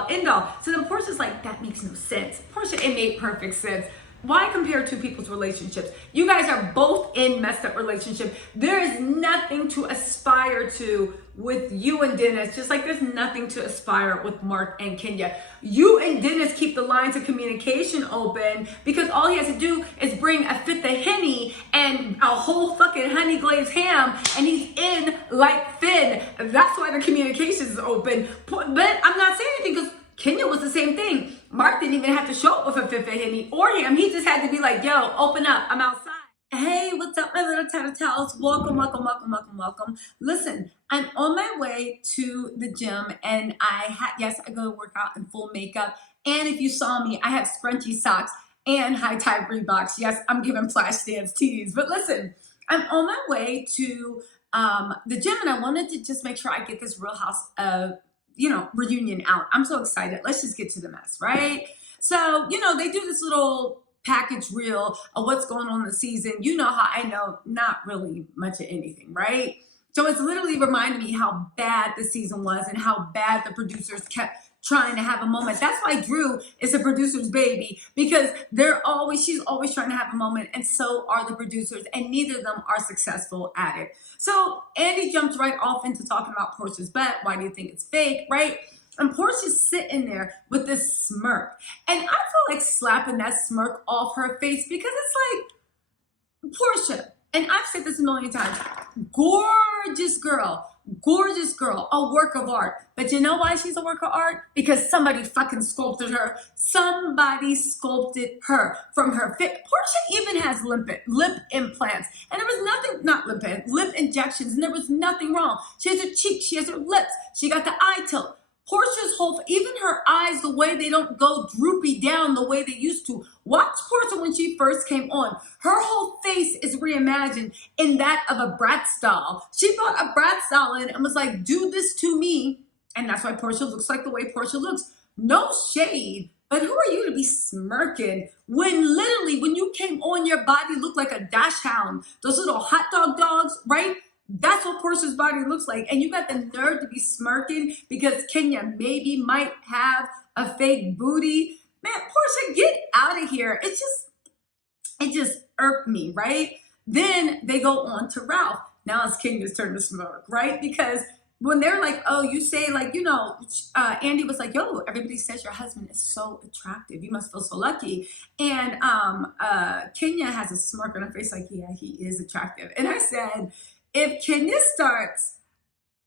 all, end all. So then Porsha's like, that makes no sense. Porsha, it made perfect sense. Why compare two people's relationships? You guys are both in messed up relationship. There is nothing to aspire to with you and Dennis, just like there's nothing to aspire with Mark and Kenya. You and Dennis keep the lines of communication open because all he has to do is bring a fifth of Henny and a whole fucking honey glazed ham and he's in like Finn. That's why the communication is open. But I'm not saying anything because Kenya was the same thing. Mark didn't even have to show up with a fifth of Henny or him. He just had to be like, yo, open up, I'm outside. Hey, what's up, my little Tattle Tells? Welcome, welcome, welcome, welcome, welcome. Listen, I'm on my way to the gym and yes, I go to work out in full makeup. And if you saw me, I have scrunchy socks and high-tie Reeboks. Yes, I'm giving flash dance tees. But listen, I'm on my way to the gym and I wanted to just make sure I get this Real House reunion out. I'm so excited. Let's just get to the mess, right? So, they do this little package reel of what's going on in the season. You know how I know not really much of anything, right? So it's literally reminding me how bad the season was and how bad the producers kept trying to have a moment. That's why Drew is the producer's baby, because she's always trying to have a moment, and so are the producers, and neither of them are successful at it. So Andy jumps right off into talking about Porsha's butt. Why do you think it's fake, right? And Porsha's sitting there with this smirk. And I feel like slapping that smirk off her face because it's like, Porsha, and I've said this a million times, gorgeous girl, a work of art. But you know why she's a work of art? Because somebody fucking sculpted her. Somebody sculpted her from her fit. Porsha even has lip implants. And there was nothing, lip injections. And there was nothing wrong. She has her cheeks. She has her lips. She got the eye tilt. Porsha's even her eyes, the way they don't go droopy down the way they used to. Watch Porsha when she first came on. Her whole face is reimagined in that of a Bratz doll. She brought a Bratz doll in and was like, do this to me. And that's why Porsha looks like the way Porsha looks. No shade, but who are you to be smirking when literally when you came on, your body looked like a dash hound. Those little hot dog dogs, right? That's what Porsha's body looks like. And you got the nerve to be smirking because Kenya might have a fake booty. Man, Porsha, get out of here. It just irked me, right? Then they go on to Ralph. Now it's Kenya's turn to smirk, right? Because when they're like, oh, you say like, Andy was like, yo, everybody says your husband is so attractive. You must feel so lucky. And Kenya has a smirk on her face like, yeah, he is attractive. And I said, if Kenya starts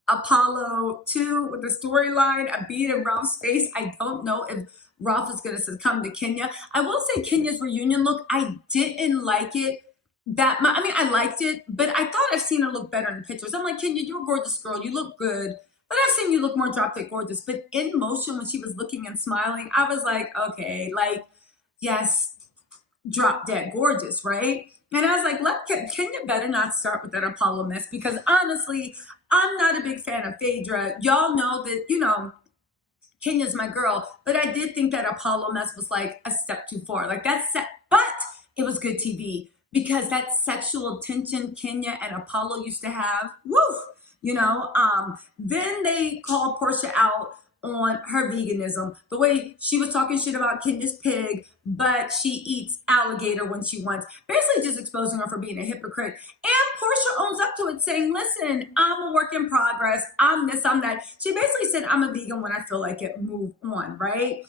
Apollo 2 with the storyline of being in Ralph's face, I don't know if Ralph is going to succumb to Kenya. I will say Kenya's reunion look, I didn't like it that much. I mean, I liked it, but I thought I've seen her look better in pictures. I'm like, Kenya, you're a gorgeous girl. You look good. But I've seen you look more drop dead gorgeous. But in motion, when she was looking and smiling, I was like, okay, like, yes, drop dead gorgeous, right? And I was like, Kenya better not start with that Apollo mess because honestly, I'm not a big fan of Phaedra. Y'all know that, Kenya's my girl, but I did think that Apollo mess was like a step too far. Like but it was good TV because that sexual tension Kenya and Apollo used to have, then they called Porsha out on her veganism, the way she was talking shit about Kenya's pig, but she eats alligator when she wants, basically just exposing her for being a hypocrite. And Porsha owns up to it saying, listen, I'm a work in progress. I'm this, I'm that. She basically said, I'm a vegan when I feel like it, move on, right?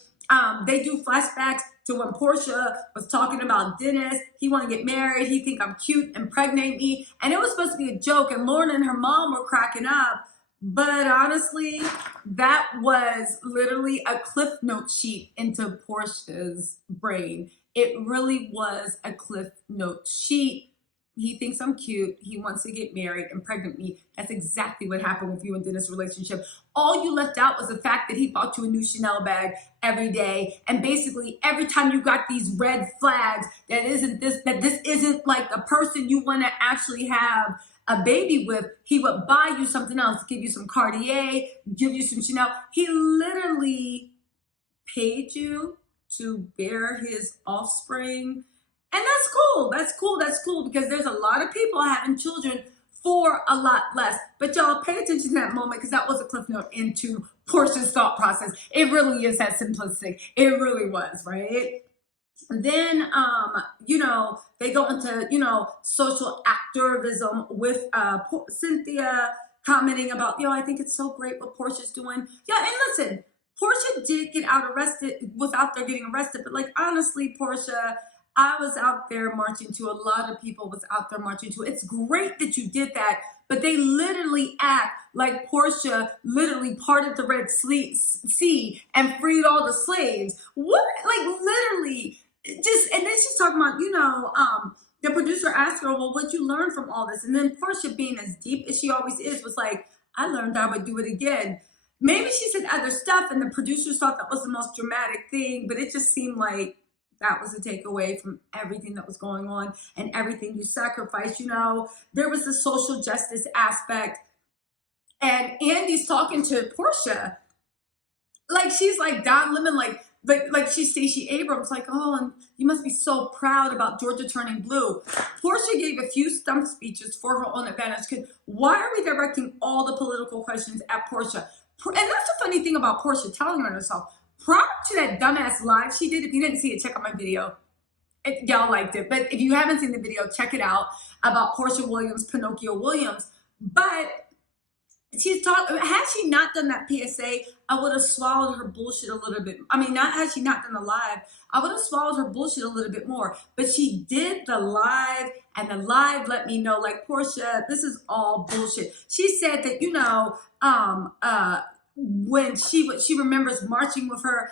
They do flashbacks to when Porsha was talking about Dennis. He want to get married. He think I'm cute, impregnate me. And it was supposed to be a joke. And Lauren and her mom were cracking up. But honestly, that was literally a Cliff Note sheet into Porsha's brain. It really was a Cliff Note sheet. He thinks I'm cute. He wants to get married, impregnate me. That's exactly what happened with you and Dennis' relationship. All you left out was the fact that he bought you a new Chanel bag every day. And basically every time you got these red flags that this isn't like the person you want to actually have a baby with, he would buy you something else, give you some Cartier, give you some Chanel. He literally paid you to bear his offspring. And that's cool. That's cool. That's cool because there's a lot of people having children for a lot less. But y'all pay attention to that moment because that was a cliff note into Porsha's thought process. It really is that simplistic. It really was, right? Then, you know, they go into, you know, social activism with Cynthia commenting about, I think it's so great what Porsha's doing. Yeah, and listen, Porsha did get was out there getting arrested, but like, honestly, Porsha, I was out there marching to, a lot of people was out there marching to. It's great that you did that, but they literally act like Porsha literally parted the Red Sea and freed all the slaves. What? Like, literally, just, and then she's talking about, the producer asked her, well, what'd you learn from all this? And then Porsha, being as deep as she always is, was like, I learned I would do it again. Maybe she said other stuff and the producers thought that was the most dramatic thing, but it just seemed like that was a takeaway from everything that was going on and everything you sacrificed. There was the social justice aspect. And Andy's talking to Porsha like she's like Don Lemon, like she's Stacey Abrams, like, oh, and you must be so proud about Georgia turning blue. Porsha gave a few stump speeches for her own advantage. Why are we directing all the political questions at Porsha? And that's the funny thing about Porsha telling on herself. Prior to that dumbass live she did, if you didn't see it, check out my video. Y'all liked it. But if you haven't seen the video, check it out, about Porsha Williams, Pinnochio Williams. But she's talking, had she not done that PSA, I would have swallowed her bullshit a little bit. I mean, had she not done the live, I would have swallowed her bullshit a little bit more. But she did the live, and the live let me know, like, Porsha, this is all bullshit. She said that, when she remembers marching with her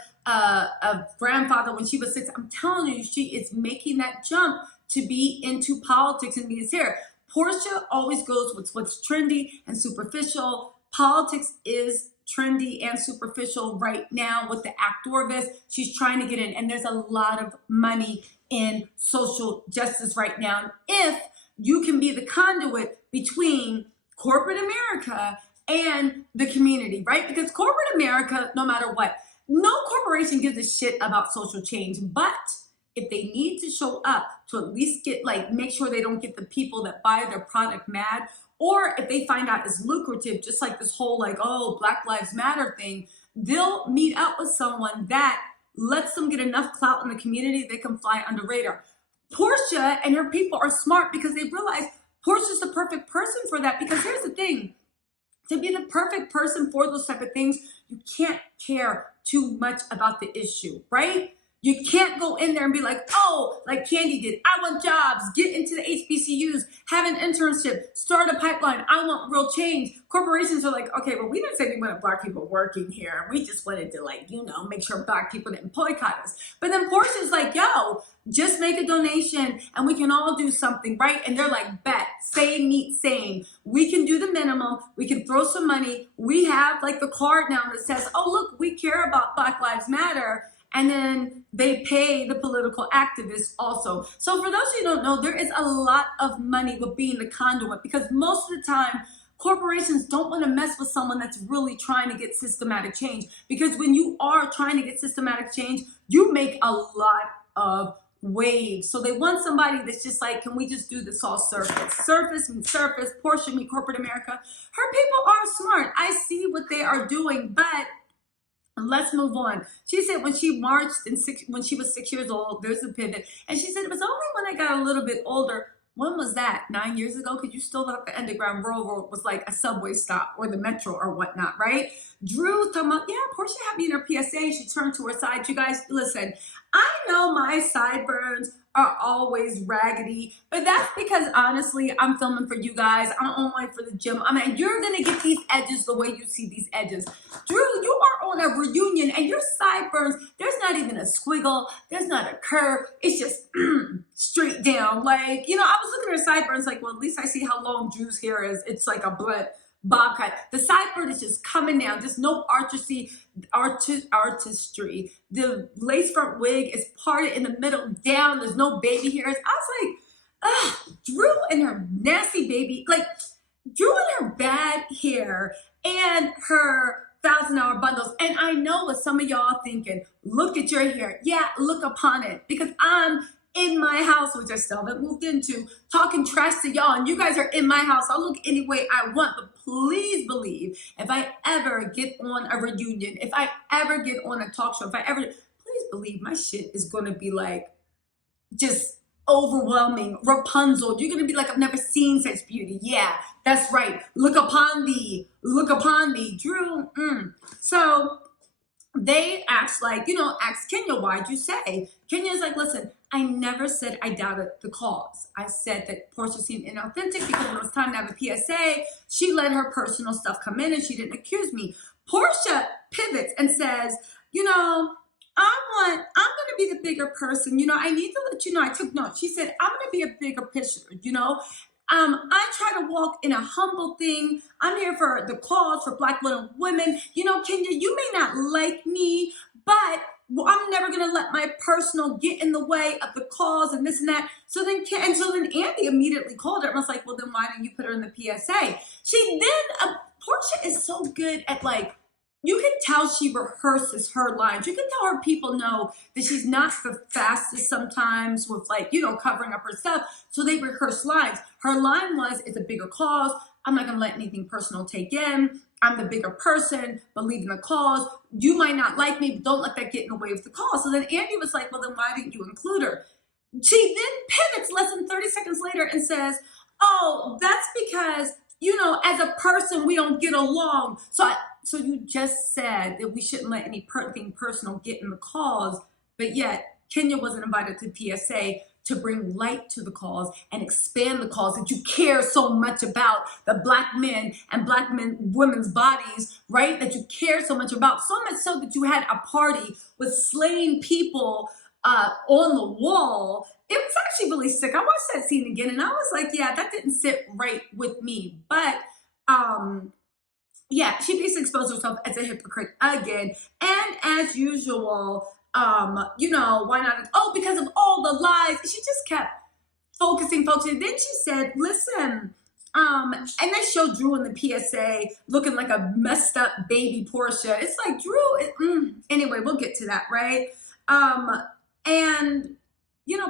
grandfather when she was 6. I'm telling you, she is making that jump to be into politics and be here. Porsha always goes with what's trendy and superficial. Politics is trendy and superficial right now with the activist. She's trying to get in, and there's a lot of money in social justice right now. And if you can be the conduit between corporate America and the community, right? Because corporate America, no matter what, no corporation gives a shit about social change, but if they need to show up to at least get, make sure they don't get the people that buy their product mad, or if they find out it's lucrative, just like this whole oh, Black Lives Matter thing, they'll meet up with someone that lets them get enough clout in the community they can fly under radar. Porsha and her people are smart because they realize Porsha's the perfect person for that. Because here's the thing, to be the perfect person for those type of things, you can't care too much about the issue, right? You can't go in there and be like, oh, like Candy did. I want jobs, get into the HBCUs, have an internship, start a pipeline. I want real change. Corporations are like, okay, well, we didn't say we wanted Black people working here. We just wanted to make sure Black people didn't boycott us. But then Portia's like, yo, just make a donation and we can all do something, right? And they're like, bet, same meet same. We can do the minimum. We can throw some money. We have the card now that says, oh, look, we care about Black Lives Matter. And then they pay the political activists also. So for those of you who don't know, there is a lot of money with being the conduit, because most of the time, corporations don't want to mess with someone that's really trying to get systematic change. Because when you are trying to get systematic change, you make a lot of waves. So they want somebody that's just like, can we just do this all surface? Surface means surface, Porsha means corporate America. Her people are smart. I see what they are doing, but let's move on. She said when she marched when she was 6 years old, there's a pivot. And she said it was only when I got a little bit older. When was that? 9 years ago? Because you still thought the Underground Railroad was like a subway stop or the metro or whatnot, right? Drew talking about, yeah, Porsha had me in her PSA. She turned to her side. You guys, listen, I know my sideburns are always raggedy, but that's because honestly, I'm filming for you guys. I'm on my way for the gym. I mean, you're gonna get these edges the way you see these edges. Drew, you are on a reunion and your sideburns, there's not even a squiggle, there's not a curve, it's just straight down. I was looking at her sideburns well, at least I see how long Drew's hair is. It's like a blunt bob cut. The sideburn is just coming down, just no artistry. The lace front wig is parted in the middle down. There's no baby hairs. I was like, ugh, Drew and her nasty baby, Drew and her bad hair and her $1,000 bundles. And I know what some of y'all thinking. Look at your hair. Yeah, look upon it. Because I'm in my house, which I still haven't moved into, talking trash to y'all, and you guys are in my house. I'll look any way I want, but please believe if I ever get on a reunion, if I ever get on a talk show, please believe my shit is going to be like just overwhelming, Rapunzel. You're gonna be like, I've never seen such beauty. Yeah, that's right. Look upon thee, Drew. So they asked Kenya, why'd you say? Kenya's like, listen, I never said I doubted the cause. I said that Porsha seemed inauthentic because when it was time to have a PSA, she let her personal stuff come in and she didn't accuse me. Porsha pivots and says, I'm gonna be the bigger person. I need to let you know I took notes. She said, I'm gonna be a bigger picture, I try to walk in a humble thing. I'm here for the cause for Black women. Kenya, you may not like me, but I'm never gonna let my personal get in the way of the cause and this and that. So then Andy immediately called her and was like, well, then why didn't you put her in the PSA? Porsha is so good at you can tell she rehearses her lines. You can tell her people know that she's not the fastest sometimes with covering up her stuff. So they rehearse lines. Her line was, it's a bigger cause. I'm not going to let anything personal take in. I'm the bigger person, believe in the cause. You might not like me, but don't let that get in the way of the cause. So then Andy was like, well, then why didn't you include her? She then pivots less than 30 seconds later and says, oh, that's because, as a person, we don't get along. So you just said that we shouldn't let anything personal get in the cause, but yet Kenya wasn't invited to PSA to bring light to the cause and expand the cause that you care so much about, the Black men and women's bodies, right? That you care so much about, so much so that you had a party with slain people on the wall. It was actually really sick. I watched that scene again and I was like, yeah, that didn't sit right with me. But yeah, she basically exposed herself as a hypocrite again. And as usual, why not? Oh, because of all the lies. She just kept focusing. Then she said, listen, and they showed Drew in the PSA looking like a messed up baby Porsha. It's like, Drew, anyway, we'll get to that, right? And,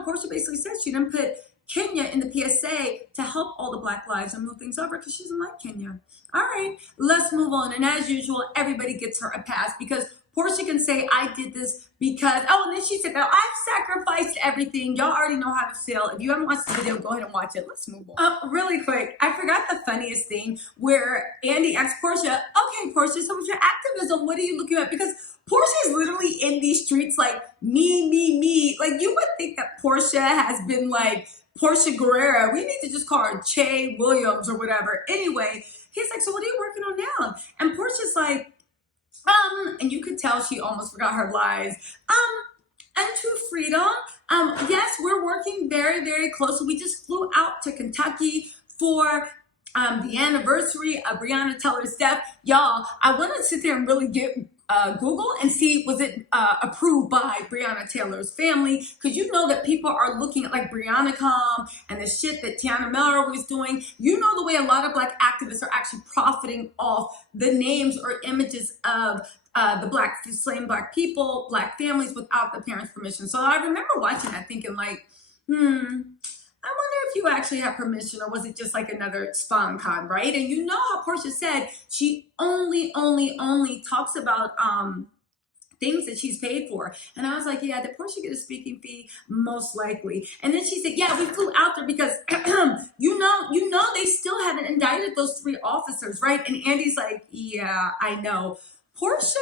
Porsha basically said she didn't put Kenya in the PSA to help all the Black lives and move things over because she doesn't like Kenya. All right, let's move on. And as usual, everybody gets her a pass because Porsha can say, I did this because, and then she said, now I've sacrificed everything. Y'all already know how to sell. If you haven't watched the video, go ahead and watch it. Let's move on. Really quick, I forgot the funniest thing where Andy asked Porsha, okay, Porsha, so with your activism, what are you looking at? Because Porsha is literally in these streets like me. Like you would think that Porsha has been like Porsha Guerrera. We need to just call her Che Williams or whatever. Anyway, he's like, so what are you working on now? And Porsha's like, and you could tell she almost forgot her lies. And to freedom, yes, we're working very, very closely. We just flew out to Kentucky for the anniversary of Breonna Taylor's death. Y'all, I want to sit there and really get Google and see, was it approved by Breonna Taylor's family? Because you know that people are looking at like BreonnaCom and the shit that Tiana Miller was doing. You know the way a lot of Black activists are actually profiting off the names or images of the slain Black people, Black families without the parents' permission. So I remember watching that thinking like, I wonder if you actually have permission or was it just like another spawn con, right? And you know how Porsha said she only talks about things that she's paid for. And I was like, yeah, did Porsha get a speaking fee? Most likely. And then she said, yeah, we flew out there because you know they still haven't indicted those 3 officers, right? And Andy's like, yeah, I know. Porsha,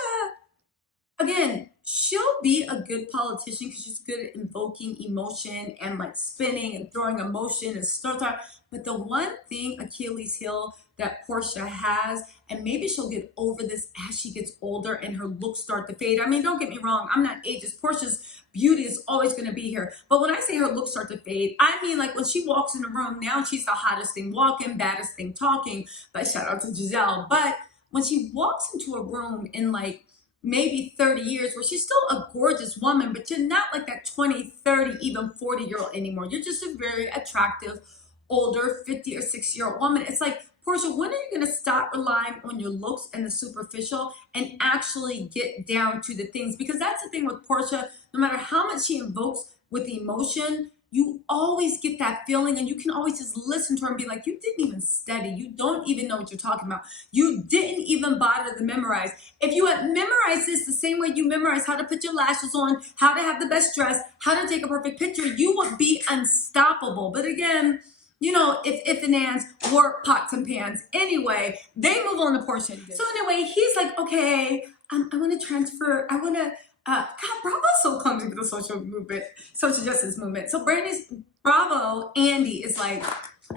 again, she'll be a good politician because she's good at invoking emotion and like spinning and throwing emotion and stuff. But the one thing, Achilles heel, that Porsha has, and maybe she'll get over this as she gets older and her looks start to fade. I mean, don't get me wrong, I'm not ageist. Porsha's beauty is always going to be here. But when I say her looks start to fade, I mean like when she walks in a room, now she's the hottest thing walking, baddest thing talking. But shout out to Giselle. But when she walks into a room in like maybe 30 years where she's still a gorgeous woman, but you're not like that 20, 30, even 40-year-old anymore. You're just a very attractive, older 50 or 60-year-old woman. It's like, Porsha, when are you going to stop relying on your looks and the superficial and actually get down to the things? Because that's the thing with Porsha, no matter how much she invokes with emotion, you always get that feeling, and you can always just listen to her and be like, you didn't even study. You don't even know what you're talking about. You didn't even bother to memorize. If you had memorized this the same way you memorize how to put your lashes on, how to have the best dress, how to take a perfect picture, you would be unstoppable. But again, you know, if and ands were pots and pans. Anyway, they move on to Porsha. So anyway, he's like, okay, I want to transfer. I want to, God, Bravo's so clumsy with the social justice movement. So Bravo, Andy is like,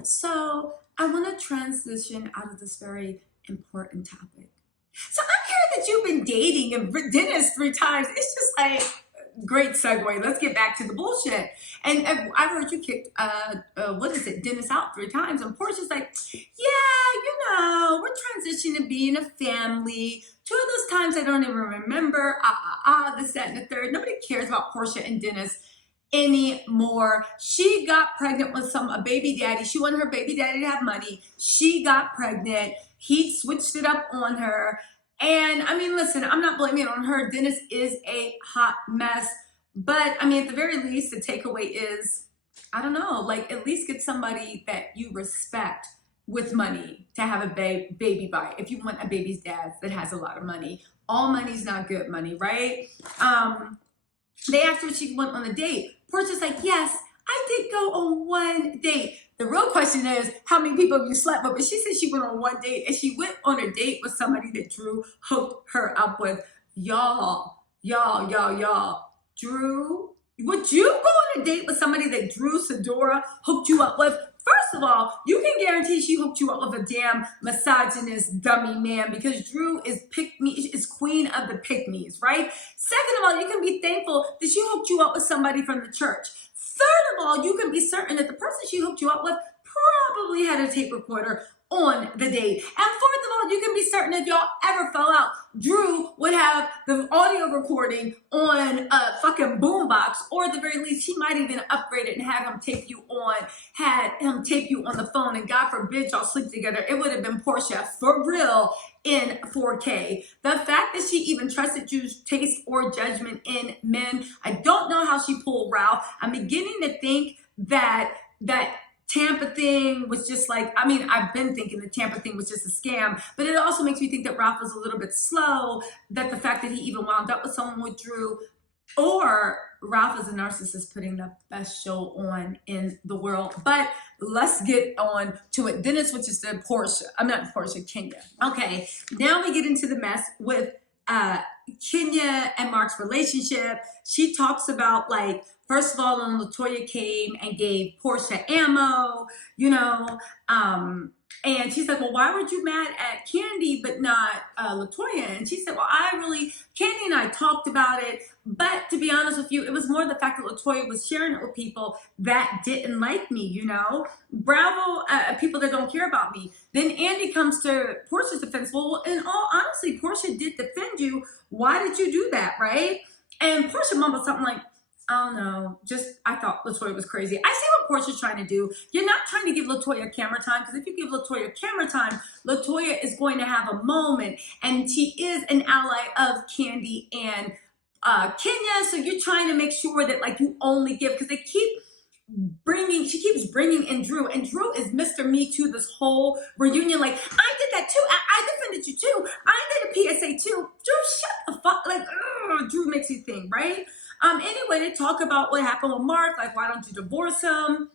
so I want to transition out of this very important topic. So I'm hearing that you've been dating and Dennis 3 times. It's just like, great segue. Let's get back to the bullshit. And I've heard you kicked, Dennis out 3 times. And Porsha's like, yeah, you know, we're transitioning to being a family. 2 of those times I don't even remember. This, that, and the third. Nobody cares about Porsha and Dennis anymore. She got pregnant with a baby daddy. She wanted her baby daddy to have money. She got pregnant. He switched it up on her. And I mean, listen, I'm not blaming it on her. Dennis is a hot mess. But I mean, at the very least, the takeaway is, I don't know, like at least get somebody that you respect with money to have a baby by. If you want a baby's dad that has a lot of money. All money's not good money, right? They asked her if she went on a date. Porsha's like, yes, I did go on 1 date. The real question is, how many people have you slept with? But she said she went on 1 date, and she went on a date with somebody that Drew hooked her up with. Y'all. Drew, would you go on a date with somebody that Drew Sidora hooked you up with? First of all, you can guarantee she hooked you up with a damn misogynist dummy man, because Drew is queen of the pick-me's, right? Second of all, you can be thankful that she hooked you up with somebody from the church. Third of all, you can be certain that the person she hooked you up with probably had a tape recorder on the date. And fourth of all, you can be certain if y'all ever fell out, Drew would have the audio recording on a fucking boombox, or at the very least, he might even upgrade it and had him tape you on the phone. And God forbid y'all sleep together, it would have been Porsha for real in 4K. The fact that she even trusted Drew's taste or judgment in men, I don't know how she pulled Rhoa. I'm beginning to think that Tampa thing was just like, I mean, I've been thinking the Tampa thing was just a scam, but it also makes me think that Ralph was a little bit slow, that the fact that he even wound up with someone with Drew, or Ralph is a narcissist putting the best show on in the world. But let's get on to it. Then it switches to Kenya. Okay, now we get into the mess with Kenya and Mark's relationship. She talks about, like, first of all, when LaToya came and gave Porsha ammo, you know, and she's like, well, why were you mad at Candy but not LaToya? And she said, well, Candy and I talked about it, but to be honest with you, it was more the fact that LaToya was sharing it with people that didn't like me, you know? Bravo, people that don't care about me. Then Andy comes to Porsha's defense. Well, in all honesty, Porsha did defend you. Why did you do that, right? And Porsha mumbled something like, I don't know, I thought LaToya was crazy. I see what Porsha's trying to do. You're not trying to give LaToya camera time, because if you give LaToya camera time, LaToya is going to have a moment, and she is an ally of Candy and Kenya, so you're trying to make sure that, like, you only give, because she keeps bringing in Drew, and Drew is Mr. Me Too this whole reunion, like, I did that too, I defended you too, I did a PSA too. Drew, shut the fuck, like, Drew makes you think, right? Anyway, they talk about what happened with Mark, like, why don't you divorce him?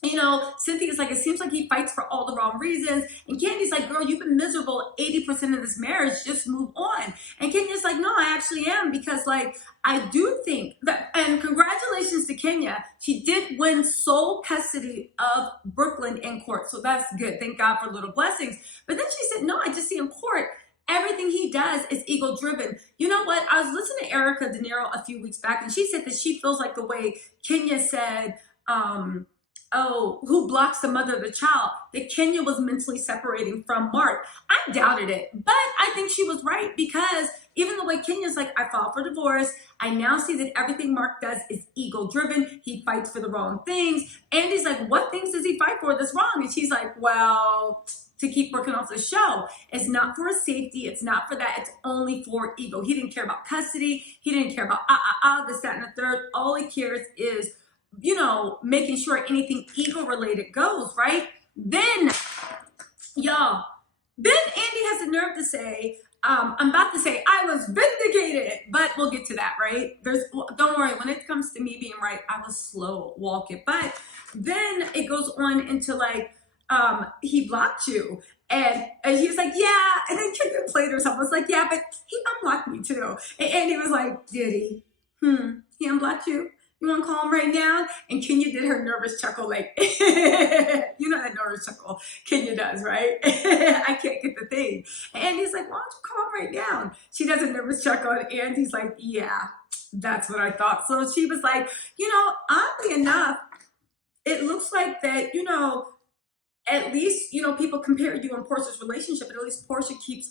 You know, Cynthia's like, it seems like he fights for all the wrong reasons. And Candy's like, girl, you've been miserable 80% of this marriage, just move on. And Kenya's like, no, I actually am, because, like, I do think that, and congratulations to Kenya, she did win sole custody of Brooklyn in court, so that's good. Thank God for little blessings. But then she said, no, I just see in court, everything he does is ego-driven. You know what? I was listening to Erica De Niro a few weeks back, and she said that she feels like the way Kenya said, oh, who blocks the mother of the child, that Kenya was mentally separating from Mark. I doubted it, but I think she was right, because even the way Kenya's like, I filed for divorce, I now see that everything Mark does is ego-driven, he fights for the wrong things. Andy's like, what things does he fight for that's wrong? And she's like, well, to keep working off the show. It's not for his safety. It's not for that. It's only for ego. He didn't care about custody. He didn't care about this, that, and the third. All he cares is making sure anything ego related goes, right? Then, y'all, then Andy has the nerve to say, I'm about to say I was vindicated, but we'll get to that, right? Don't worry, when it comes to me being right, I will slow walk it. But then it goes on into like, he blocked you. And he's like, yeah. And then Kenya played herself. Was like, yeah, but he unblocked me too. And Andy was like, did he? He unblocked you? You want to call him right now? And Kenya did her nervous chuckle, like, you know that nervous chuckle Kenya does, right? I can't get the thing. And Andy's like, why don't you call him right now? She does a nervous chuckle, and Andy's like, yeah, that's what I thought. So she was like, oddly enough, it looks like that, at least, people compare you and Porsha's relationship, but at least Porsha keeps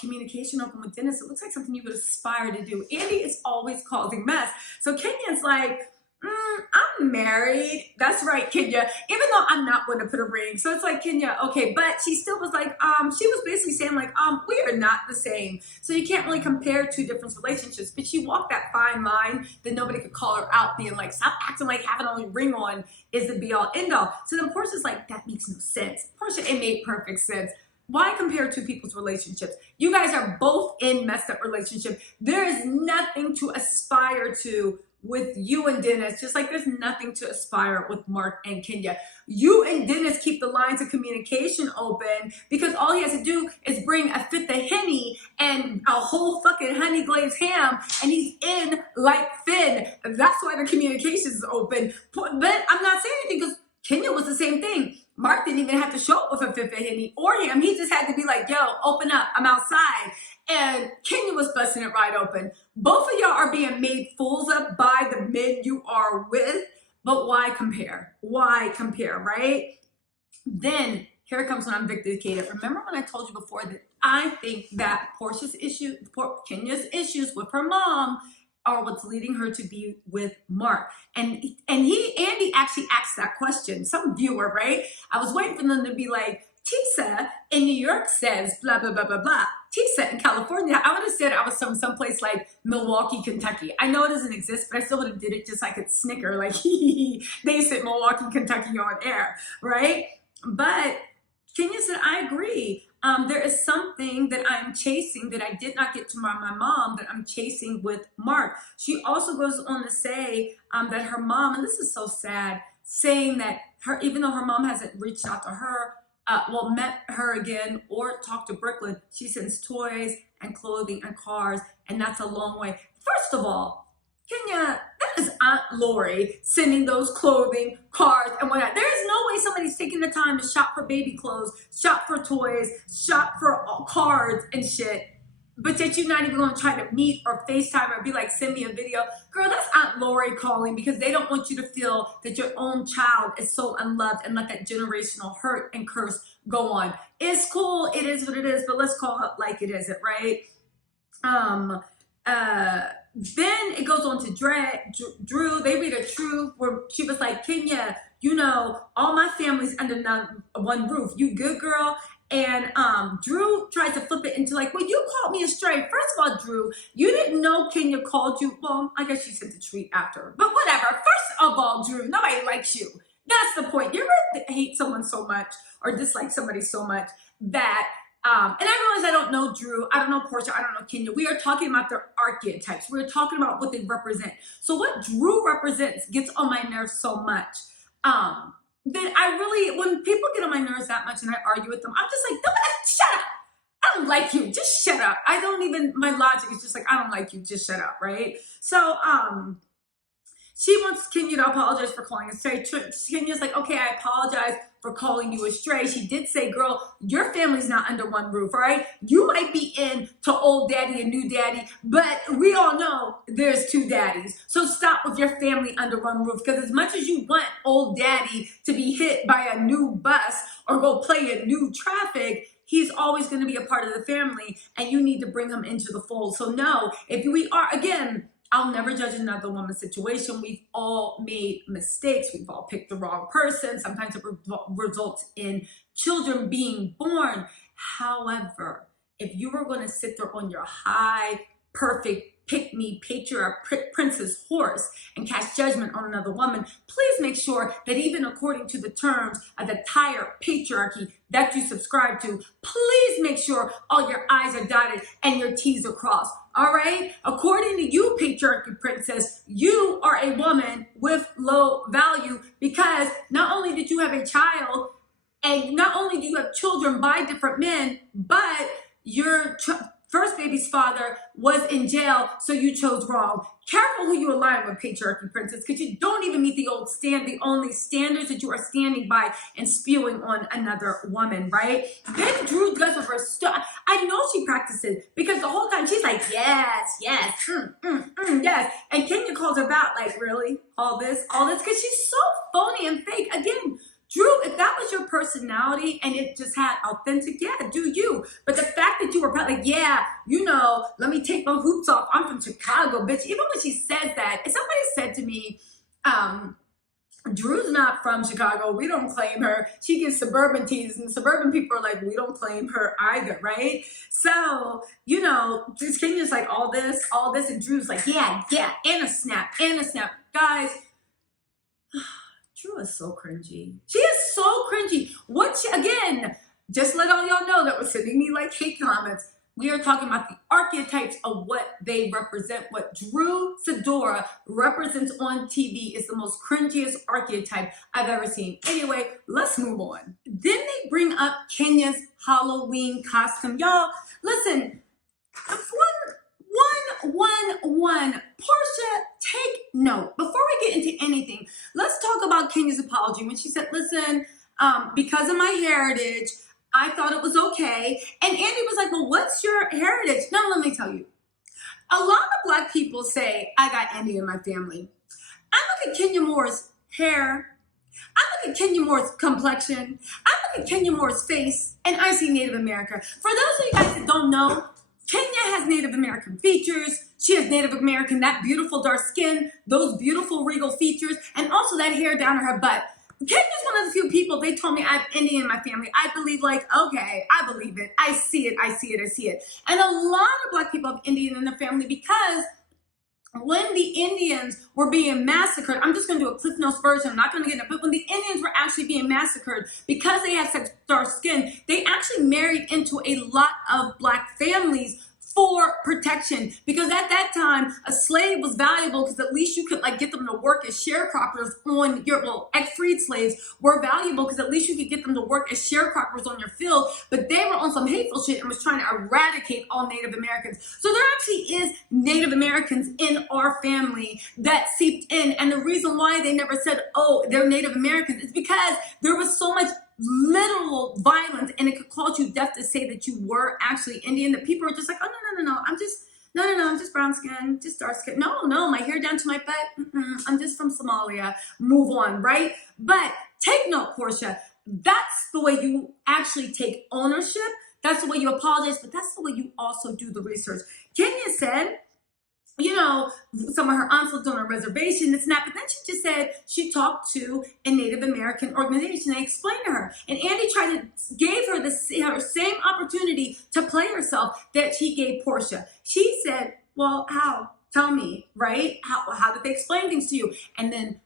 communication open with Dennis. It looks like something you would aspire to do. Andy is always causing mess. So Kenya's like, I'm married. That's right, Kenya. Even though I'm not going to put a ring. So it's like, Kenya, okay. But she still was like, she was basically saying like, we are not the same. So you can't really compare two different relationships. But she walked that fine line that nobody could call her out, being like, stop acting like having only ring on is the be all end all. So then Porsha's like, that makes no sense. Porsha, it made perfect sense. Why compare two people's relationships? You guys are both in messed up relationship. There is nothing to aspire to with you and Dennis, just like there's nothing to aspire with Mark and Kenya. You and Dennis keep the lines of communication open because all he has to do is bring a fifth of Henny and a whole fucking honey glazed ham and he's in like Finn. That's why the communication is open. But I'm not saying anything because Kenya was the same thing. Mark didn't even have to show up with a fifth of Henny or him. He just had to be like, yo, open up, I'm outside. And Kenya was busting it right open. Both of y'all are being made fools of by the men you are with, but why compare? Why compare, right? Then here it comes when I'm vindicated. Remember when I told you before that I think that Kenya's issues with her mom are what's leading her to be with Mark. And Andy actually asked that question. Some viewer, right? I was waiting for them to be like, Tisa in New York says blah, blah, blah, blah, blah. Tisa in California, I would have said I was from someplace like Milwaukee, Kentucky. I know it doesn't exist, but I still would have did it just so I could snicker like, they said Milwaukee, Kentucky on air, right? But Kenya said, I agree. There is something that I'm chasing that I did not get to my mom that I'm chasing with Mark. She also goes on to say that her mom, and this is so sad, saying that even though her mom hasn't reached out to her, met her again or talked to Brooklyn, she sends toys and clothing and cars, and that's a long way. First of all, Kenya, that is Aunt Lori sending those clothing, cars, and whatnot. There is no way somebody's taking the time to shop for baby clothes, shop for toys, shop for cards and shit, but that you're not even going to try to meet or FaceTime or be like, send me a video. Girl, that's Aunt Lori calling because they don't want you to feel that your own child is so unloved and let that generational hurt and curse go on. It's cool. It is what it is, but let's call it like it isn't, right? Then it goes on to Drew. They read a truth where she was like, Kenya, all my family's under one roof. You good, girl? And Drew tries to flip it into like, well, you called me a stray. First of all, Drew, you didn't know Kenya called you. Well, I guess she sent the tweet after. But whatever. First of all, Drew, nobody likes you. That's the point. You ever hate someone so much or dislike somebody so much that, and I realize I don't know Drew, I don't know Porsha, I don't know Kenya. We are talking about their archetypes. We're talking about what they represent. So what Drew represents gets on my nerves so much. Then when people get on my nerves that much and I argue with them, I'm just like, shut up. I don't like you. Just shut up. My logic is just like, I don't like you. Just shut up, right? So, she wants Kenya to apologize for calling a stray. Kenya's like, okay, I apologize for calling you a stray. She did say, girl, your family's not under one roof, all right? You might be in to old daddy and new daddy, but we all know there's two daddies. So stop with your family under one roof, because as much as you want old daddy to be hit by a new bus or go play in new traffic, he's always going to be a part of the family, and you need to bring him into the fold. So no, if we are, again, I'll never judge another woman's situation. We've all made mistakes. We've all picked the wrong person. Sometimes it results in children being born. However, if you were going to sit there on your high, perfect pick-me patriarch princess horse and cast judgment on another woman, please make sure that even according to the terms of the entire patriarchy that you subscribe to, please make sure all your I's are dotted and your T's are crossed. All right? According to you, patriarchy princess, you are a woman with low value because not only did you have a child and not only do you have children by different men, but your first baby's father was in jail, so you chose wrong. Careful who you align with, patriarchy princess, because you don't even meet the only standards that you are standing by and spewing on another woman, right? Then Drew does with her stuff. I know she practices because the whole time she's like, yes, yes, yes. And Kenya calls her back like, really? All this? Because she's so phony and fake. Again, Drew, if that was your personality and it just had authentic, yeah, do you. But the fact that you were probably like, yeah, you know, let me take my hoops off. I'm from Chicago, bitch. Even when she says that, if somebody said to me, Drew's not from Chicago. We don't claim her. She gives suburban teas, and the suburban people are like, we don't claim her either, right? So, you know, Kenya's like, all this, and Drew's like, yeah, and a snap. Guys, Drew is so cringy. She is so cringy. Again, just let all y'all know that was sending me like hate comments. We are talking about the archetypes of what they represent. What Drew Sidora represents on TV is the most cringiest archetype I've ever seen. Anyway, let's move on. Then they bring up Kenya's Halloween costume. Y'all, listen, one. Porsha, take note. Before we get into anything, let's talk about Kenya's apology when she said, listen, because of my heritage, I thought it was okay. And Andy was like, well, what's your heritage? No, let me tell you. A lot of Black people say, I got Indian in my family. I look at Kenya Moore's hair. I look at Kenya Moore's complexion. I look at Kenya Moore's face, and I see Native American. For those of you guys that don't know, Kenya has Native American features. She has Native American, that beautiful dark skin, those beautiful regal features, and also that hair down her butt. Kenya's one of the few people, they told me I have Indian in my family. I believe, like, okay, I believe it. I see it. And a lot of Black people have Indian in their family because when the Indians were being massacred, I'm just going to do a Cliff Notes version, I'm not going to get into it, but when the Indians were actually being massacred because they had such dark skin, they actually married into a lot of Black families for protection, because at that time a slave was valuable because at least you could like get them to work as sharecroppers on your, well, ex-freed slaves were valuable because at least you could get them to work as sharecroppers on your field, but they were on some hateful shit and was trying to eradicate all Native Americans. So there actually is Native Americans in our family that seeped in, and the reason why they never said, oh, they're Native Americans is because there was so much literal violence and it could cause you death to say that you were actually Indian, that people are just like, oh, no, I'm just brown skin, just dark skin. No, my hair down to my butt. I'm just from Somalia. Move on, right? But take note, Porsha, that's the way you actually take ownership. That's the way you apologize, but that's the way you also do the research. Kenya said, you know, some of her aunts lived on a reservation, this and that, but then she just said she talked to a Native American organization. They explained to her, and Andy gave her her same opportunity to play herself that she gave Porsha. She said, well, how? Tell me, right? How did they explain things to you? And then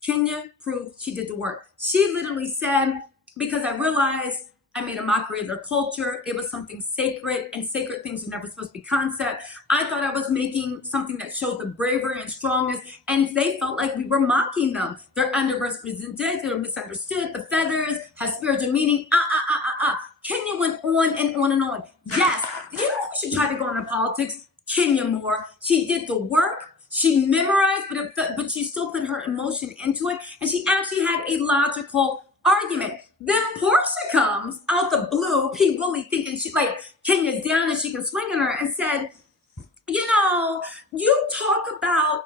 Kenya proved she did the work. She literally said, because I realized I made a mockery of their culture. It was something sacred, and sacred things are never supposed to be concept. I thought I was making something that showed the bravery and strongness, and they felt like we were mocking them. They're underrepresented, they're misunderstood. The feathers have spiritual meaning. Kenya went on and on and on. Yes, you know who should try to go into politics? Kenya Moore. She did the work. She memorized, but she still put her emotion into it, and she actually had a logical argument. Then Porsha comes out the blue, P. Willie thinking she like Kenya's down and she can swing on her, and said, you know, you talk about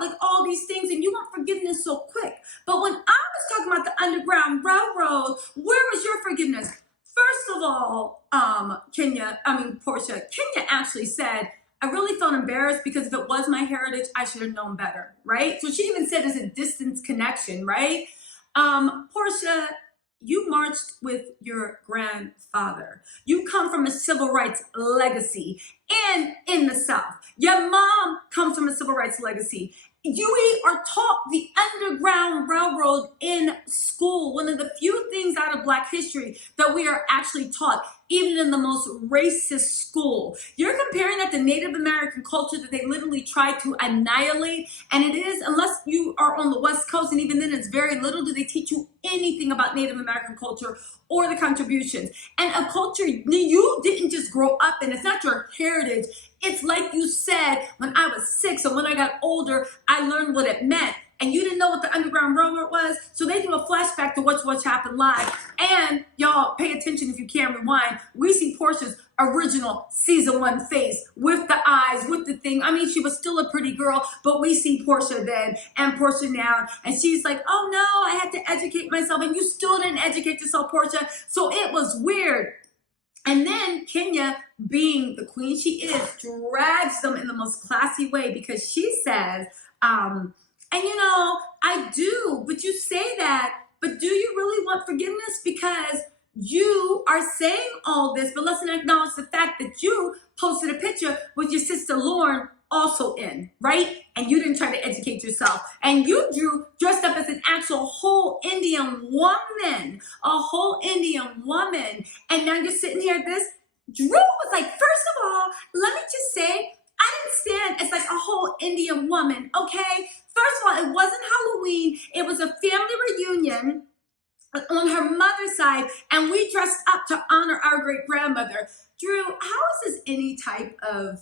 like all these things and you want forgiveness so quick. But when I was talking about the Underground Railroad, where was your forgiveness? First of all, Porsha, Kenya actually said, I really felt embarrassed because if it was my heritage, I should have known better, right? So she even said it's a distance connection, right? Porsha, you marched with your grandfather. You come from a civil rights legacy. and in the South. Your mom comes from a civil rights legacy. You are taught the Underground Railroad in school. One of the few things out of Black history that we are actually taught, even in the most racist school. You're comparing that to Native American culture that they literally tried to annihilate. And it is, unless you are on the West Coast, and even then it's very little, do they teach you anything about Native American culture or the contributions. And a culture you didn't just grow up in. It's not your heritage. It's like you said, when I was 6 or when I got older, I learned what it meant. And you didn't know what the Underground Railroad was, so they do a flashback to what's happened live. And y'all, pay attention if you can rewind. We see Porsha's original season 1 face with the eyes, with the thing. I mean, she was still a pretty girl, but we see Porsha then and Porsha now. And she's like, oh no, I had to educate myself. And you still didn't educate yourself, Porsha. So it was weird. And then Kenya, being the queen she is, drags them in the most classy way because she says, and you know, I do, but you say that, but do you really want forgiveness? Because you are saying all this, but let's not acknowledge the fact that you posted a picture with your sister Lauren also in, right? And you didn't try to educate yourself. And you, Drew, dressed up as an actual whole Indian woman, a whole Indian woman. And now you're sitting here, Drew was like, first of all, let me just say, I didn't stand as like a whole Indian woman, okay? First of all, it wasn't Halloween. It was a family reunion on her mother's side, and we dressed up to honor our great-grandmother. Drew, how is this any type of...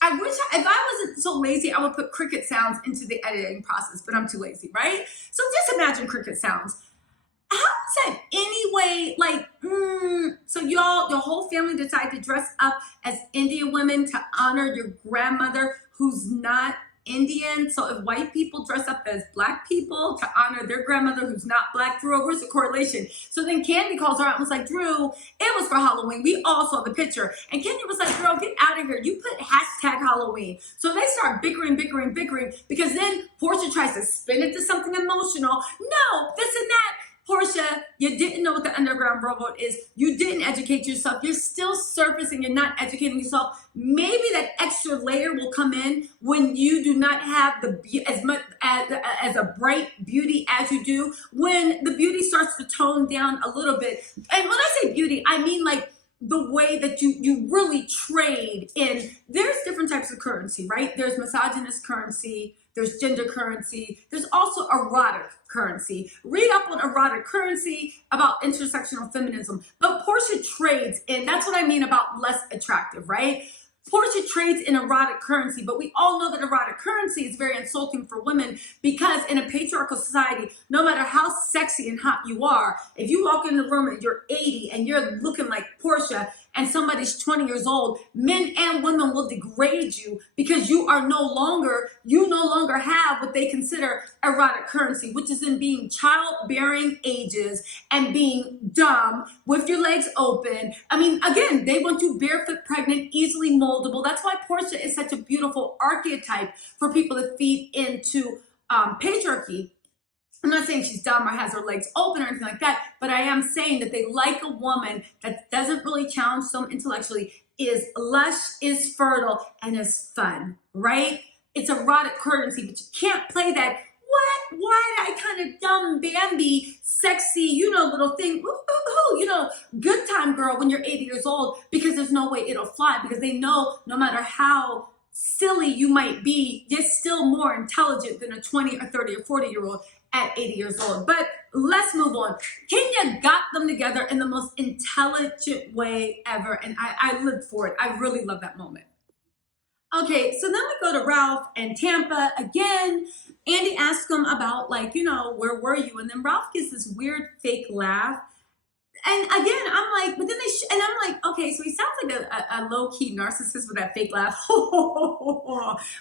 I wish, if I wasn't so lazy, I would put cricket sounds into the editing process, but I'm too lazy, right? So just imagine cricket sounds. How is that any way, like, so y'all, your whole family decided to dress up as Indian women to honor your grandmother who's not Indian. So if white people dress up as Black people to honor their grandmother who's not Black, Drew, where's the correlation? So then Candy calls her out and was like, Drew, it was for Halloween. We all saw the picture. And Kenya was like, girl, get out of here. You put hashtag Halloween. So they start bickering because then Porsha tries to spin it to something emotional. No, this and that. Porsha, you didn't know what the Underground Railroad is. You didn't educate yourself. You're still surfacing. You're not educating yourself. Maybe that extra layer will come in when you do not have as much as a bright beauty as you do. When the beauty starts to tone down a little bit. And when I say beauty, I mean like the way that you really trade in. There's different types of currency, right? There's misogynist currency. There's gender currency. There's also erotic currency. Read up on erotic currency, about intersectional feminism. But Porsha trades in, that's what I mean about less attractive, right? Porsha trades in erotic currency, but we all know that erotic currency is very insulting for women because in a patriarchal society, no matter how sexy and hot you are, if you walk in the room and you're 80 and you're looking like Porsha and somebody's 20 years old, men and women will degrade you because you no longer have what they consider erotic currency, which is in being childbearing ages and being dumb with your legs open. I mean, again, they want you barefoot, pregnant, easily moldable. That's why Porsha is such a beautiful archetype for people to feed into patriarchy. I'm not saying she's dumb or has her legs open or anything like that, but I am saying that they like a woman that doesn't really challenge them intellectually, is lush, is fertile, and is fun, right? It's erotic currency, but you can't play that, what, why, I kind of dumb Bambi, sexy, little thing, good time girl when you're 80 years old, because there's no way it'll fly, because they know no matter how silly you might be, you're still more intelligent than a 20 or 30 or 40-year-old at 80 years old. But let's move on. Kenya got them together in the most intelligent way ever, and I lived for it. I really love that moment. Okay, so then we go to Ralph and Tampa again. Andy asks him about, like, where were you? And then Ralph gives this weird fake laugh. And again, I'm like, but then and I'm like, okay, so he sounds like a low-key narcissist with that fake laugh,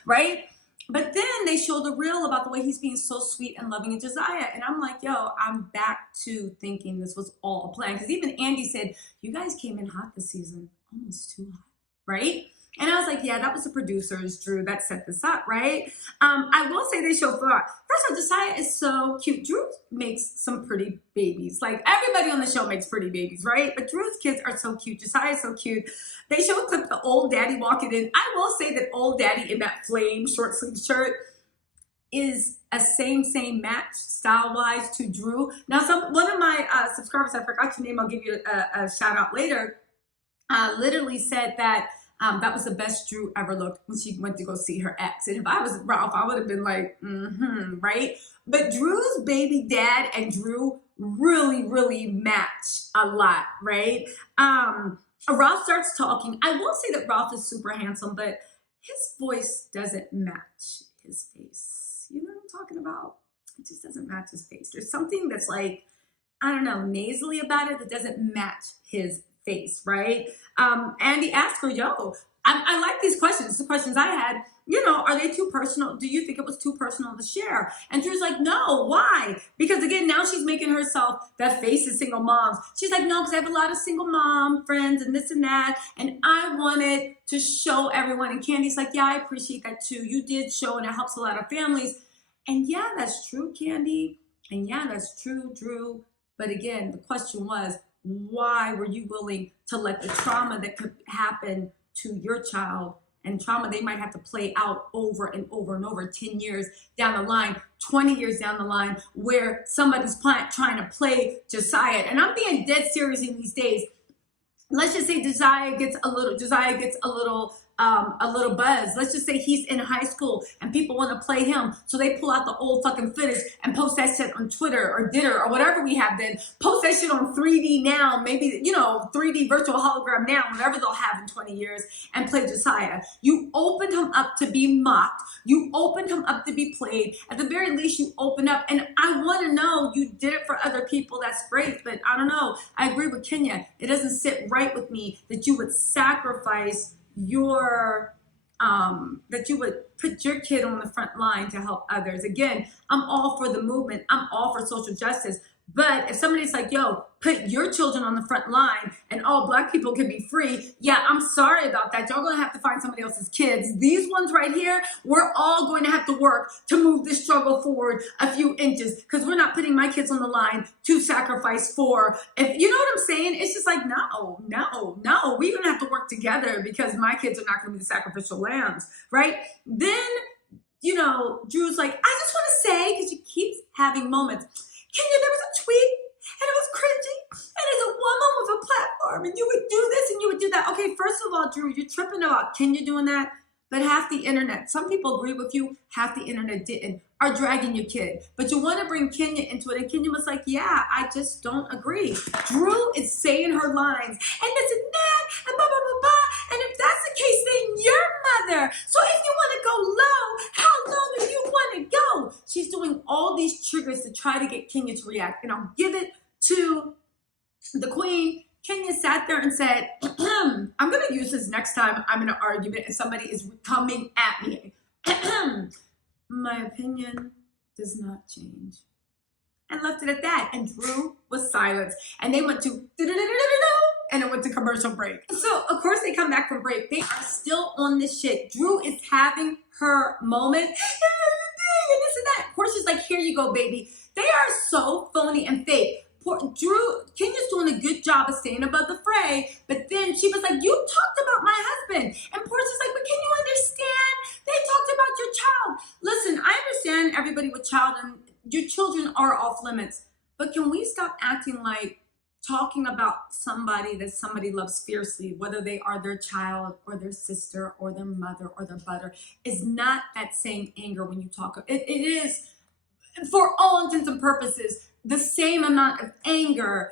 right? But then they show the real about the way he's being so sweet and loving and Josiah. And I'm like, yo, I'm back to thinking this was all a plan. Because even Andy said, you guys came in hot this season, almost too hot, right? And I was like, yeah, that was the producers, Drew, that set this up, right? I will say this show for first of all, Josiah is so cute. Drew makes some pretty babies. Like everybody on the show makes pretty babies, right? But Drew's kids are so cute. Josiah is so cute. They show a clip of the old daddy walking in. I will say that old daddy in that flame short sleeve shirt is a same match style-wise to Drew. Now, one of my subscribers, I forgot your name, I'll give you a shout out later, literally said that that was the best Drew ever looked when she went to go see her ex. And if I was Ralph, I would have been like, right? But Drew's baby dad and Drew really match a lot, right? Ralph starts talking. I will say that Ralph is super handsome, but his voice doesn't match his face. You know what I'm talking about? It just doesn't match his face. There's something that's like, I don't know, nasally about it that doesn't match his face, right? Andy asked her, yo, I like these questions. The questions I had, you know, are they too personal? Do you think it was too personal to share? And Drew's like, no, why? Because again, now she's making herself that face of single moms. She's like, no, because I have a lot of single mom friends and this and that. And I wanted to show everyone. And Candy's like, yeah, I appreciate that too. You did show, and it helps a lot of families. And yeah, that's true, Candy. And yeah, that's true, Drew. But again, the question was, why were you willing to let the trauma that could happen to your child, and trauma they might have to play out over and over 10 years down the line, 20 years down the line, where somebody's trying to play Josiah? And I'm being dead serious in these days. Let's just say Josiah gets a little buzz. Let's just say he's in high school and people want to play him. So they pull out the old fucking footage and post that shit on Twitter or Ditter or whatever we have then. Post that shit on 3D now, maybe, you know, 3D virtual hologram now, whatever they'll have in 20 years, and play Josiah. You opened him up to be mocked. You opened him up to be played. At the very least, you open up. And I want to know, you did it for other people. That's great. But I don't know. I agree with Kenya. It doesn't sit right with me that you would sacrifice your that you would put your kid on the front line to help others. Again, I'm all for the movement. I'm all for social justice. But if somebody's like, yo, put your children on the front line and all Black people can be free, yeah, I'm sorry about that. Y'all gonna have to find somebody else's kids. These ones right here, we're all going to have to work to move this struggle forward a few inches, because we're not putting my kids on the line to sacrifice for. If you know what I'm saying, it's just like, no. We're gonna have to work together, because my kids are not gonna be the sacrificial lambs, right? Then, you know, Drew's like, I just want to say, because she keeps having moments, Kenya, there was a tweet and it was cringy, and as a woman with a platform, and you would do this and you would do that. Okay, first of all, Drew, you're tripping about Kenya doing that, but half the internet, some people agree with you, half the internet didn't, are dragging your kid. But you want to bring Kenya into it, and Kenya was like, yeah, I just don't agree. Drew is saying her lines, and this and that, and blah, blah, blah, blah. And if that's the case, then you're mother. So if you want to go low, how low do you want to go? She's doing all these triggers to try to get Kenya to react. And I'll give it to the queen. Kenya sat there and said, I'm going to use this next time I'm in an argument and somebody is coming at me. My opinion does not change. And left it at that. And Drew was silent. And they went to and it went to commercial break. So, of course, they come back from break. They are still on this shit. Drew is having her moment. And this and that. Portia's like, here you go, baby. They are so phony and fake. Kenya's doing a good job of staying above the fray, but then she was like, you talked about my husband. And Portia's like, but can you understand? They talked about your child. Listen, I understand everybody with child and your children are off limits, but can we stop acting like talking about somebody that somebody loves fiercely, whether they are their child or their sister or their mother or their brother, is not that same anger when you talk. It is, for all intents and purposes, the same amount of anger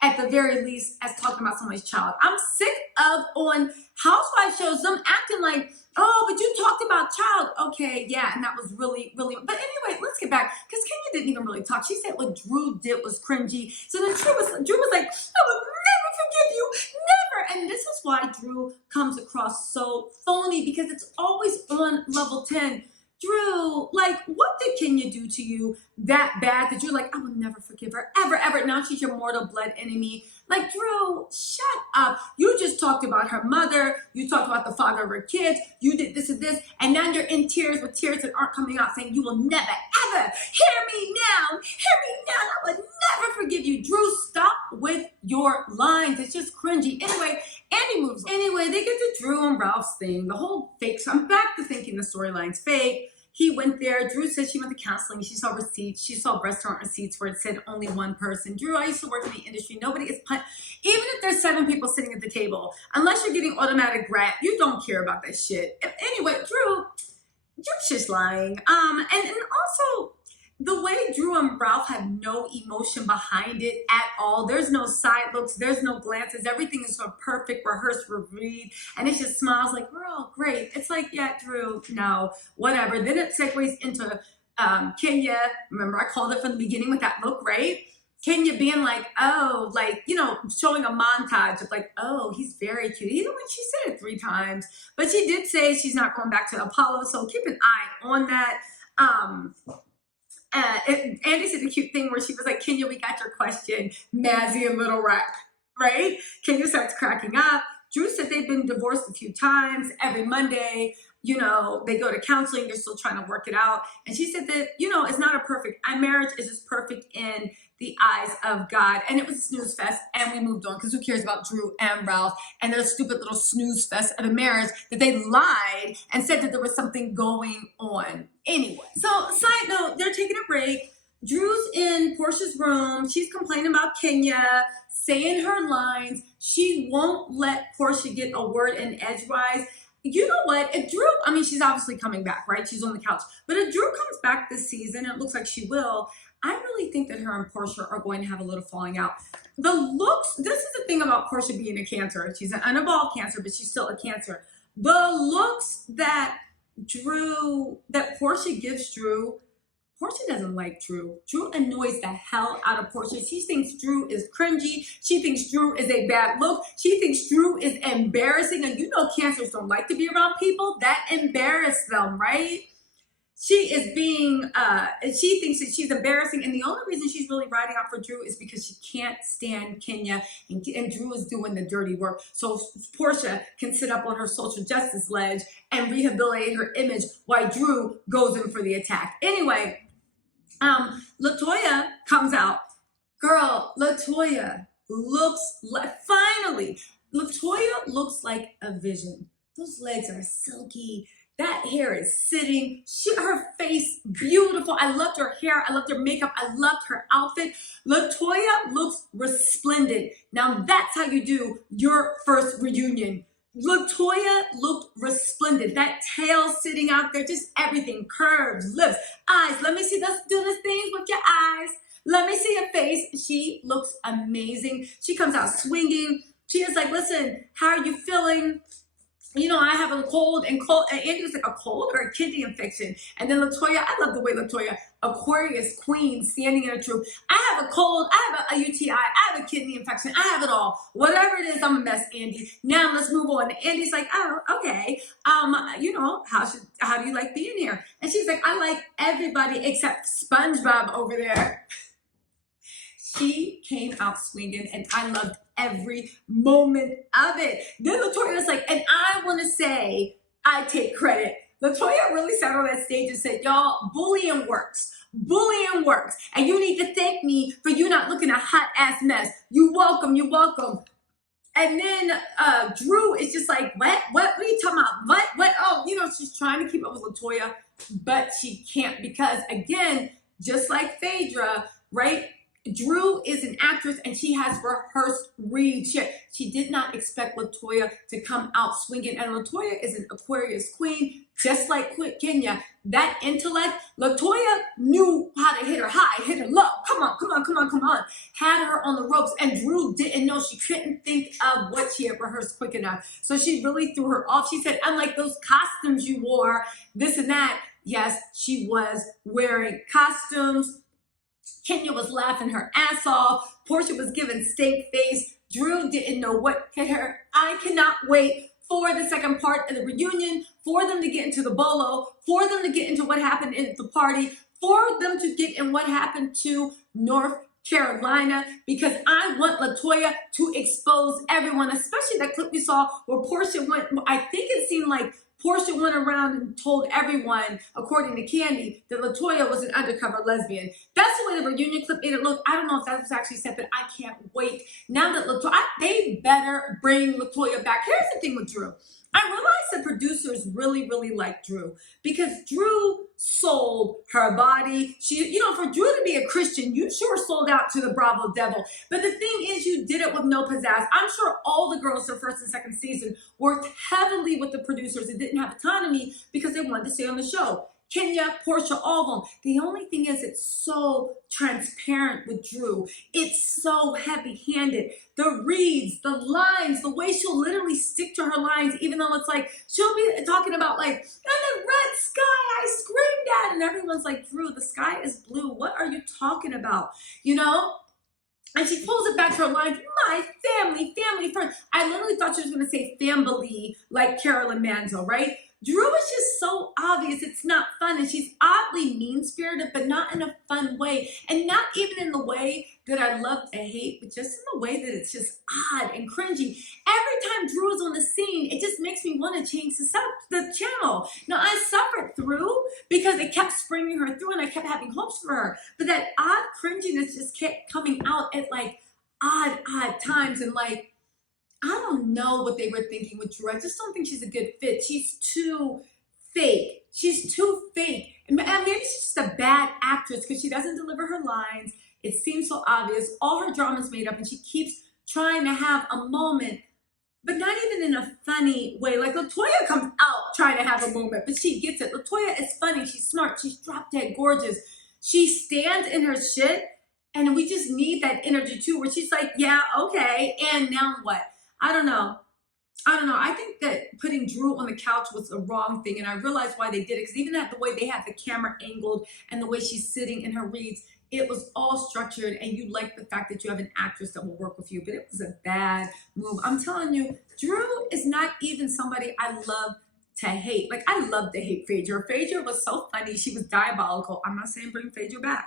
at the very least as talking about somebody's child. I'm sick of on housewife shows them acting like, oh, but you talked about child. Okay, yeah, and that was really. But anyway, let's get back, because Kenya didn't even really talk. She said what Drew did was cringy. So then Drew was like, I will never forgive you, never. And this is why Drew comes across so phony, because it's always on level 10. Drew, like, what did Kenya do to you that bad that you're like, I will never forgive her, ever, ever. Now she's your mortal blood enemy. Like, Drew, shut up. You just talked about her mother. You talked about the father of her kids. You did this and this. And now you're in tears with tears that aren't coming out saying, you will never, ever hear me now. Hear me now. I will never forgive you. Drew, stop with your lines. It's just cringy. Anyway, Andy moves on. Anyway, they get to Drew and Ralph's thing. The whole fake. So I'm back to thinking the storyline's fake. He went there. Drew said she went to counseling. She saw receipts. She saw restaurant receipts where it said only one person. Drew, I used to work in the industry. Nobody is even if there's 7 people sitting at the table, unless you're getting automatic rat, you don't care about that shit. Anyway, Drew's just lying. And also the way Drew and Ralph have no emotion behind it at all. There's no side looks. There's no glances. Everything is so perfect, rehearsed, read, and it just smiles like, we're all great. It's like, yeah, Drew, no, whatever. Then it segues into Kenya. Remember, I called it from the beginning with that look, right? Kenya being like, oh, like, you know, showing a montage of like, oh, he's very cute. Even when she said it 3 times. But she did say she's not going back to Apollo, so keep an eye on that. Andy said the cute thing where she was like, Kenya, we got your question, Mazzy and Little Rack, right? Kenya starts cracking up. Drew said they've been divorced a few times. Every Monday, you know, they go to counseling. They're still trying to work it out. And she said that, you know, it's not a perfect, marriage is just perfect in the eyes of God. And it was a snooze fest, and we moved on because who cares about Drew and Ralph and their stupid little snooze fest of a marriage that they lied and said that there was something going on anyway. So side note, they're taking a break. Drew's in Porsha's room. She's complaining about Kenya, saying her lines. She won't let Porsha get a word in edgewise. You know what? If Drew, I mean, she's obviously coming back, right? She's on the couch. But if Drew comes back this season, it looks like she will, I really think that her and Porsha are going to have a little falling out. The looks, this is the thing about Porsha being a Cancer. She's an unevolved Cancer, but she's still a Cancer. The looks that Porsha gives Drew, Porsha doesn't like Drew. Drew annoys the hell out of Porsha. She thinks Drew is cringy. She thinks Drew is a bad look. She thinks Drew is embarrassing. And you know Cancers don't like to be around people that embarrass them, right? She is being, she thinks that she's embarrassing. And the only reason she's really riding out for Drew is because she can't stand Kenya. And Drew is doing the dirty work. So Porsha can sit up on her social justice ledge and rehabilitate her image while Drew goes in for the attack. Anyway, LaToya comes out. Girl, LaToya looks like, finally, LaToya looks like a vision. Those legs are silky. That hair is sitting. Her face, beautiful. I loved her hair. I loved her makeup. I loved her outfit. LaToya looks resplendent. Now that's how you do your first reunion. LaToya looked resplendent. That tail sitting out there, just everything. Curves, lips, eyes. Let me see those do the things with your eyes. Let me see your face. She looks amazing. She comes out swinging. She is like, listen, how are you feeling? You know, I have a cold, and Andy was like, a cold or a kidney infection? And then LaToya, I love the way LaToya, Aquarius queen, standing in a troop. I have a cold, I have a UTI, I have a kidney infection, I have it all. Whatever it is, I'm a mess, Andy. Now let's move on. And Andy's like, oh, okay. You know, how do you like being here? And she's like, I like everybody except SpongeBob over there. She came out swinging, and I loved every moment of it. Then LaToya was like, and I want to say, I take credit. LaToya really sat on that stage and said, y'all, bullying works. Bullying works. And you need to thank me for you not looking a hot ass mess. You welcome, you welcome. And then Drew is just like, what are you talking about? What? Oh, you know, she's trying to keep up with LaToya, but she can't because, again, just like Phaedra, right? Drew is an actress and she has rehearsed reads. She did not expect LaToya to come out swinging. And LaToya is an Aquarius queen, just like Kenya. That intellect, LaToya knew how to hit her high, hit her low. Come on. Had her on the ropes. And Drew didn't know. She couldn't think of what she had rehearsed quick enough. So she really threw her off. She said, unlike those costumes you wore, this and that. Yes, she was wearing costumes. Kenya was laughing her ass off. Porsha was giving steak face. Drew didn't know what hit her. I cannot wait for the second part of the reunion, for them to get into the bolo, for them to get into what happened in the party, for them to get in what happened to North Carolina, because I want LaToya to expose everyone, especially that clip we saw where Porsha went, I think it seemed like Porsha went around and told everyone, according to Candy, that LaToya was an undercover lesbian. That's the way the reunion clip made it look. I don't know if that was actually said, but I can't wait. Now that LaToya, they better bring LaToya back. Here's the thing with Drew. I realized the producers really, really like Drew because Drew sold her body. She, you know, for Drew to be a Christian, you sure sold out to the Bravo devil. But the thing is, you did it with no pizzazz. I'm sure all the girls their first and second season worked heavily with the producers and didn't have autonomy because they wanted to stay on the show. Kenya, Porsha, all of them. The only thing is it's so transparent with Drew. It's so heavy-handed. The reads, the lines, the way she'll literally stick to her lines, even though it's like, she'll be talking about like, and the red sky, I screamed at, and everyone's like, Drew, the sky is blue. What are you talking about? You know? And she pulls it back to her line, my family, family, friends. I literally thought she was going to say family like Carolyn Manzo, right? Drew is just so obvious. It's not fun. And she's oddly mean-spirited, but not in a fun way. And not even in the way that I love to hate, but just in the way that it's just odd and cringy. Every time Drew is on the scene, it just makes me want to change the channel. Now, I suffered through because it kept springing her through and I kept having hopes for her. But that odd cringiness just kept coming out at like odd times and like, I don't know what they were thinking with Drew. I just don't think she's a good fit. She's too fake. She's too fake. And maybe she's just a bad actress because she doesn't deliver her lines. It seems so obvious. All her drama's made up and she keeps trying to have a moment, but not even in a funny way. Like LaToya comes out trying to have a moment, but she gets it. LaToya is funny. She's smart. She's drop dead gorgeous. She stands in her shit and we just need that energy too where she's like, yeah, okay, and now what? I don't know. I think that putting Drew on the couch was the wrong thing, and I realized why they did it, because even at the way they had the camera angled and the way she's sitting in her reads, it was all structured, and you like the fact that you have an actress that will work with you, but it was a bad move. I'm telling you, Drew is not even somebody I love to hate. Like, I love to hate Phaedra. Phaedra was so funny. She was diabolical. I'm not saying bring Phaedra back.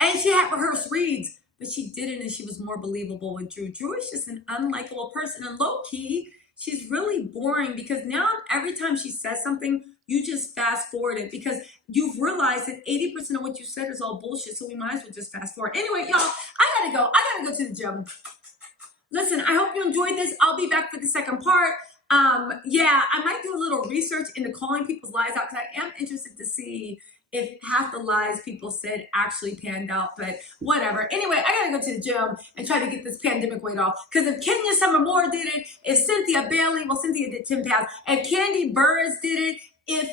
And she had rehearsed reads, but she didn't, and she was more believable with Drew. Drew is just an unlikable person, and low-key, she's really boring because now every time she says something, you just fast forward it because you've realized that 80% of what you said is all bullshit, so we might as well just fast forward. Anyway, y'all, I gotta go. I gotta go to the gym. Listen, I hope you enjoyed this. I'll be back for the second part. Yeah, I might do a little research into calling people's lies out because I am interested to see if half the lies people said actually panned out, but whatever. Anyway, I gotta go to the gym and try to get this pandemic weight off. Because if Kenya Moore did it, if Cynthia Bailey, well, Cynthia did 10 pounds, and Candy Burris did it, if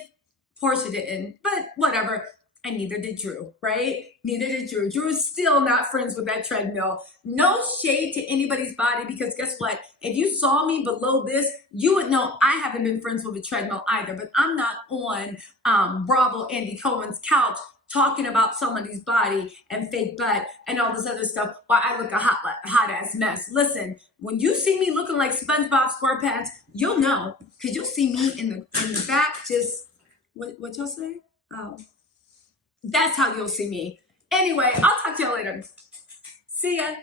Porsha didn't, but whatever. And neither did Drew, right? Neither did Drew. Drew is still not friends with that treadmill. No shade to anybody's body because guess what? If you saw me below this, you would know I haven't been friends with a treadmill either. But I'm not on Bravo Andy Cohen's couch talking about somebody's body and fake butt and all this other stuff while I look a hot ass mess. Listen, when you see me looking like SpongeBob SquarePants, you'll know because you'll see me in the back. Just what y'all say? Oh. That's how you'll see me. Anyway, I'll talk to y'all later. See ya.